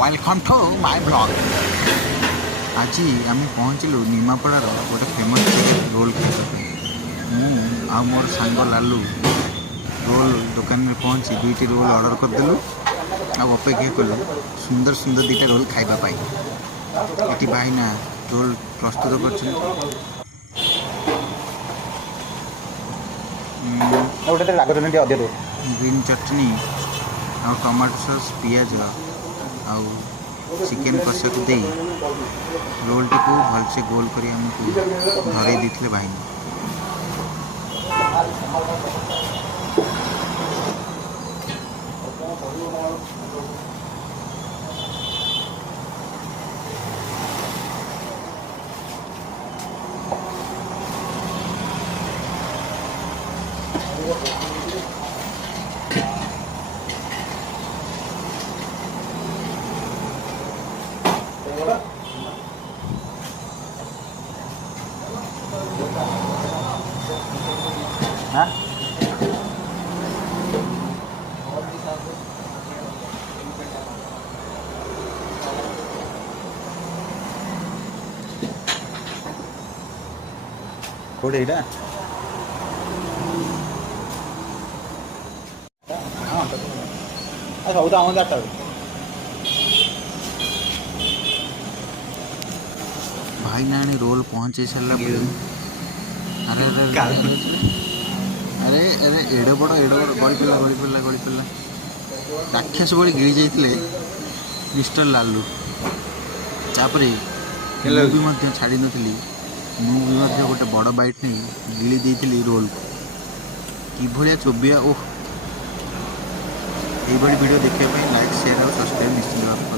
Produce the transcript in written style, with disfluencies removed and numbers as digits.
Welcome to my blog. आज आम पहुँचलु निमापड़ार गोटे फेमस रोल खाइबा। मु मोर सांग लालू रोल दुकान में पहुँची दुईटी रोल ऑर्डर करदेलु। अपेक्षा कलु सुंदर सुंदर दुईटा रोल खाइबापी। ये भाईना रोल प्रस्तुत कर ग्रीन चटनी और टमाटो सॉस पियाज आउ चिकेन कषा को दे रोल टी को भलसे गोल कर धरई देते भाई। हाँ कोड़े इटा सब तो आम 8टा भाई ना रोल पहुँचे सारा। अरे अरे अरे एड़ बड़ गड़ी पड़ा राक्षस बड़ी गिरी जाते मिस्टर लालू। तापर मुझे छाड़ी नी मुझे गोटे बड़ बैट नहीं गिली देती रोल कि भाया चोबिया। ओह ये वीडियो देखने लाइक शेयर और सब्सक्राइब निश्चित।